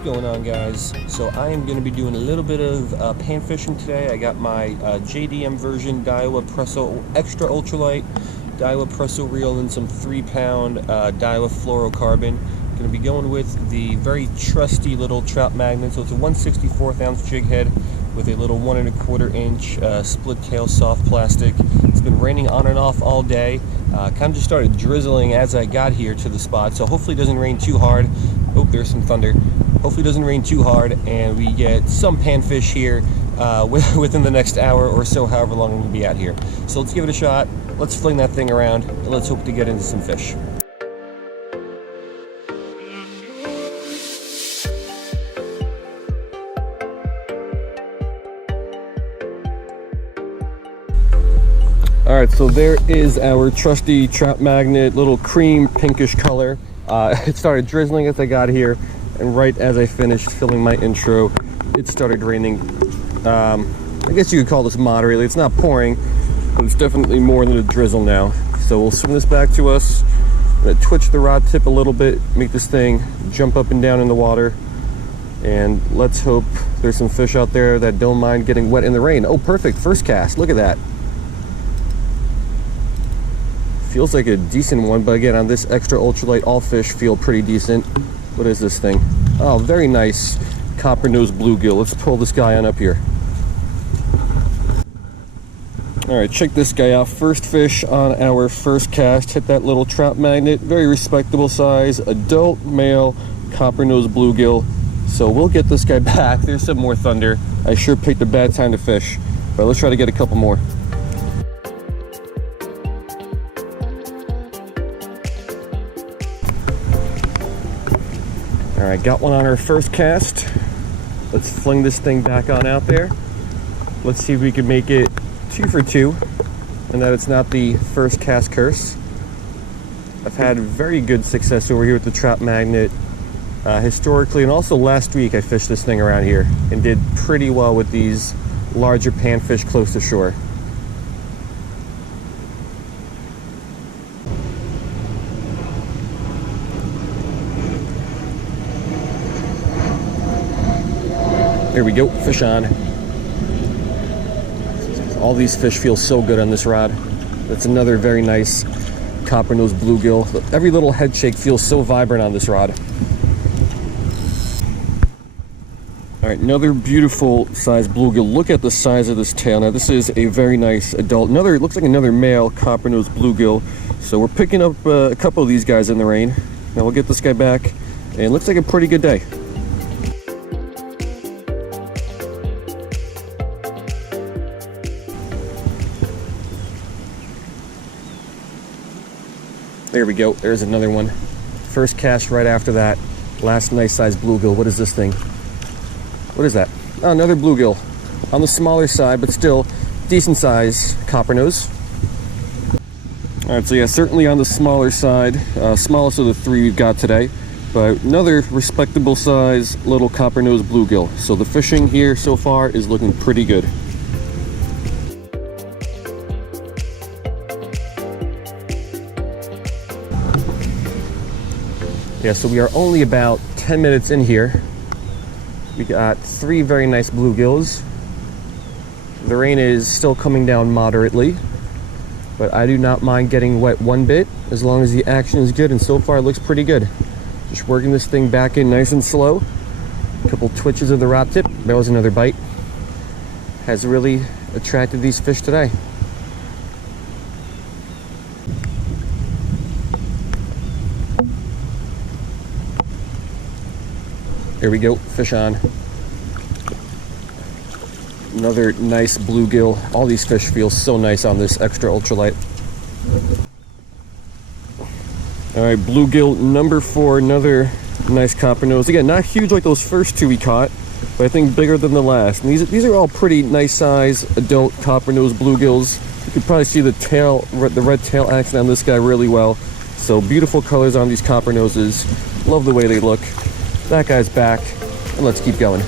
What's going on, guys? So I am going to be doing a little bit of pan fishing today. I got my JDM version Daiwa Presso extra ultralight Daiwa Presso reel and some 3-pound Daiwa fluorocarbon. Going to be going with the very trusty little Trout Magnet. So it's a 1/64 ounce jig head with a little 1 1/4 inch split tail soft plastic. It's been raining on and off all day. Kind of just started drizzling as I got here to the spot, so hopefully it doesn't rain too hard. Oh, there's some thunder. Hopefully it doesn't rain too hard and we get some panfish here within the next hour or so, however long I'm going to be out here. So let's give it a shot. Let's fling that thing around and let's hope to get into some fish. Alright, so there is our trusty Trout Magnet, little cream pinkish color. It started drizzling as I got here, and right as I finished filming my intro, it started raining. I guess you could call this moderately. It's not pouring, but it's definitely more than a drizzle now. So we'll swing this back to us. I'm going to twitch the rod tip a little bit, make this thing jump up and down in the water, and let's hope there's some fish out there that don't mind getting wet in the rain. Oh, perfect, first cast, look at that. Feels like a decent one, but again, on this extra ultralight, all fish feel pretty decent. What is this thing? Oh, very nice copper nose bluegill. Let's pull this guy on up here. All right, check this guy out. First fish on our first cast. Hit that little Trout Magnet. Very respectable size, adult male copper nose bluegill. So we'll get this guy back. There's some more thunder. I sure picked a bad time to fish, but let's try to get a couple more. All right, got one on our first cast. Let's fling this thing back on out there. Let's see if we can make it 2 for 2 and that it's not the first cast curse. I've had very good success over here with the Trout Magnet historically, and also last week I fished this thing around here and did pretty well with these larger panfish close to shore. There we go, fish on. All these fish feel so good on this rod. That's another very nice copper nose bluegill. Every little head shake feels so vibrant on this rod. All right, another beautiful size bluegill. Look at the size of this tail. Now this is a very nice adult. It looks like another male copper nose bluegill. So we're picking up a couple of these guys in the rain. Now we'll get this guy back, and it looks like a pretty good day. There we go, there's another one. First cast right after that. Last nice size bluegill. What is this thing? What is that? Oh, another bluegill. On the smaller side, but still decent size copper nose. All right, so yeah, certainly on the smaller side. Smallest of the 3 we've got today. But another respectable size little copper nose bluegill. So the fishing here so far is looking pretty good. Yeah, so we are only about 10 minutes in here. We got 3 very nice bluegills. The rain is still coming down moderately, but I do not mind getting wet one bit as long as the action is good, and so far it looks pretty good. Just working this thing back in nice and slow. A couple twitches of the rod tip. That was another bite. Has really attracted these fish today. There we go, fish on. Another nice bluegill. All these fish feel so nice on this extra ultralight. All right, bluegill number 4, another nice copper nose. Again, not huge like those first 2 we caught, but I think bigger than the last. And these are all pretty nice size adult copper nose bluegills. You can probably see the tail, the red tail accent on this guy really well. So beautiful colors on these copper noses. Love the way they look. That guy's back, and let's keep going.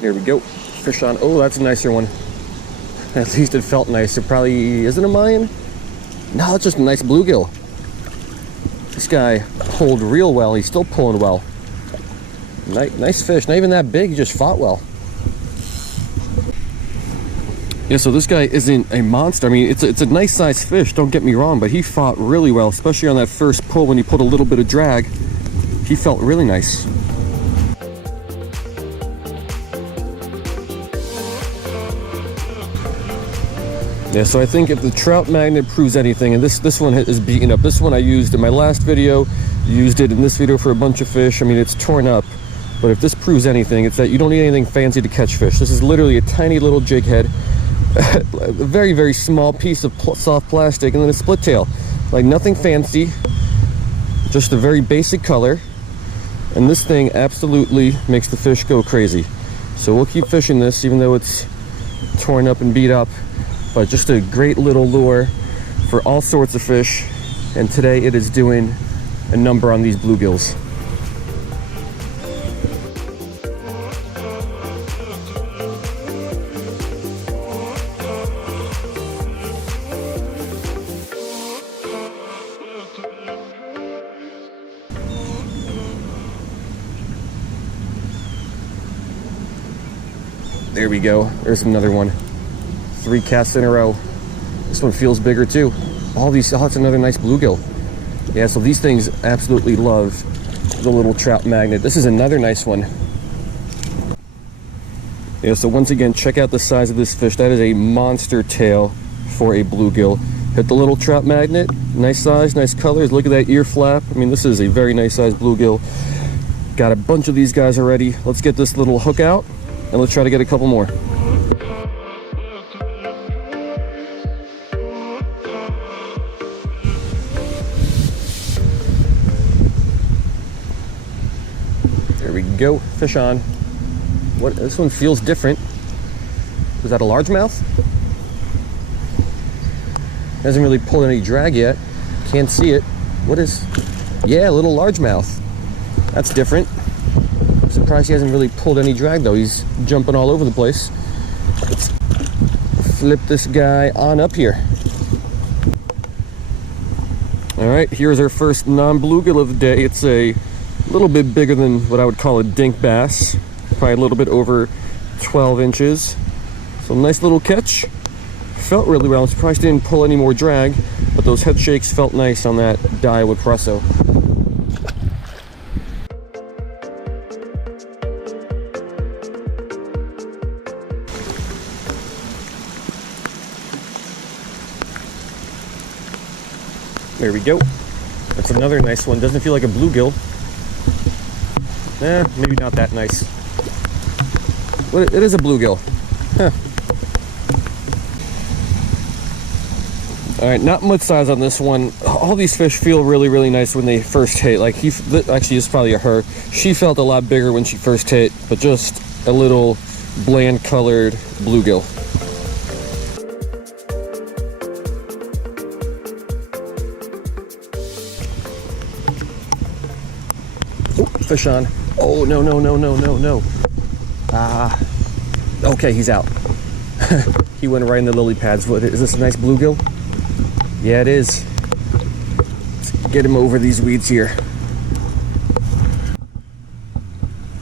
Here we go. Fish on. Oh, that's a nicer one. At least it felt nice. It probably isn't a Mayan. No, it's just a nice bluegill. This guy pulled real well. He's still pulling well. Nice fish. Not even that big. He just fought well. Yeah, so this guy isn't a monster. I mean, it's a nice sized fish, don't get me wrong, but he fought really well, especially on that first pull when he put a little bit of drag. He felt really nice. Yeah, so I think if the Trout Magnet proves anything, and this one is beaten up. This one I used in my last video, used it in this video for a bunch of fish. I mean, it's torn up. But if this proves anything, it's that you don't need anything fancy to catch fish. This is literally a tiny little jig head, a very, very small piece of soft plastic, and then a split tail. Like nothing fancy, just a very basic color. And this thing absolutely makes the fish go crazy. So we'll keep fishing this, even though it's torn up and beat up. But just a great little lure for all sorts of fish. And today it is doing a number on these bluegills. There we go. There's another one. 3 casts in a row. This one feels bigger too. All these, oh, that's another nice bluegill. Yeah, so these things absolutely love the little Trout Magnet. This is another nice one. Yeah, so once again, check out the size of this fish. That is a monster tail for a bluegill. Hit the little Trout Magnet. Nice size, nice colors. Look at that ear flap. I mean, this is a very nice size bluegill. Got a bunch of these guys already. Let's get this little hook out and let's try to get a couple more. There we go, fish on. What, this one feels different. Was that a largemouth? Hasn't really pulled any drag yet. Can't see it. What is, yeah, a little largemouth. That's different. I'm surprised he hasn't really pulled any drag though. He's jumping all over the place. Let's flip this guy on up here. All right, here's our first non-bluegill of the day. It's a little bit bigger than what I would call a dink bass. Probably a little bit over 12 inches. So nice little catch. Felt really well. I'm surprised he didn't pull any more drag, but those head shakes felt nice on that Daiwa Presso. There we go. That's another nice one. Doesn't feel like a bluegill. Maybe not that nice. But it is a bluegill. Huh. All right, not much size on this one. All these fish feel really, really nice when they first hit. Like actually, it's probably a her. She felt a lot bigger when she first hit, but just a little bland colored bluegill. Oh, fish on. Oh, no, no, no, no, no, no. Okay, he's out. He went right in the lily pads. What, is this a nice bluegill? Yeah, it is. Let's get him over these weeds here.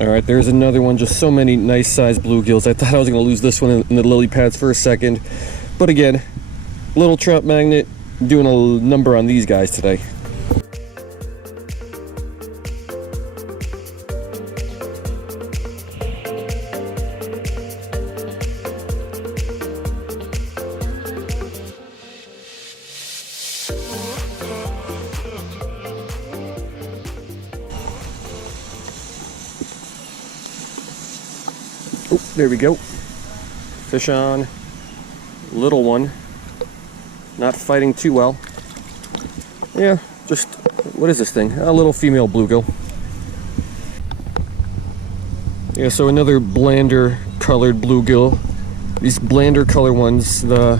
All right, there's another one. Just so many nice sized bluegills. I thought I was going to lose this one in the lily pads for a second. But again, little Trout Magnet doing a number on these guys today. Oh, there we go. Fish on. Little one. Not fighting too well. Yeah, just, what is this thing? A little female bluegill. Yeah, so another blander colored bluegill. These blander color ones, I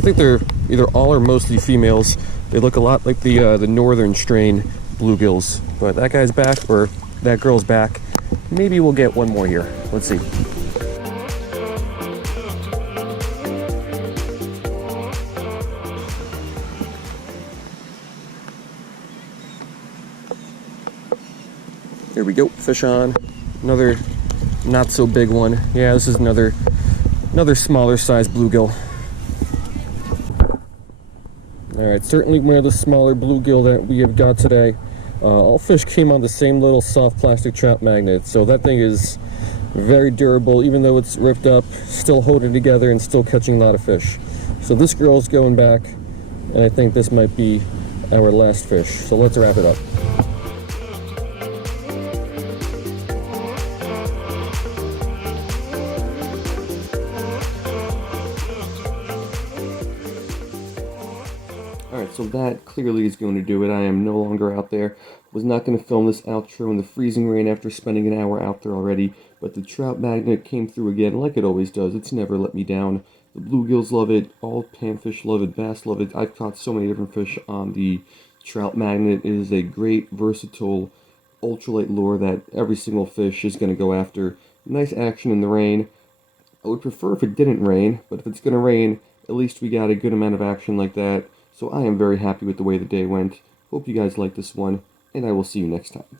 think they're either all or mostly females. They look a lot like the northern strain bluegills. But that guy's back, or that girl's back. Maybe we'll get one more here. Let's see. There we go, fish on. Another not so big one. Yeah, this is another smaller size bluegill. Alright, certainly one of the smaller bluegill that we have got today. All fish came on the same little soft plastic trout magnet, so that thing is very durable, even though it's ripped up, still holding together and still catching a lot of fish. So this girl's going back, and I think this might be our last fish. So let's wrap it up. Alright, so that clearly is going to do it. I am no longer out there. Was not going to film this outro in the freezing rain after spending an hour out there already, but the Trout Magnet came through again like it always does. It's never let me down. The bluegills love it, all panfish love it, bass love it. I've caught so many different fish on the Trout Magnet. It is a great, versatile, ultralight lure that every single fish is going to go after. Nice action in the rain. I would prefer if it didn't rain, but if it's going to rain, at least we got a good amount of action like that. So I am very happy with the way the day went. Hope you guys like this one, and I will see you next time.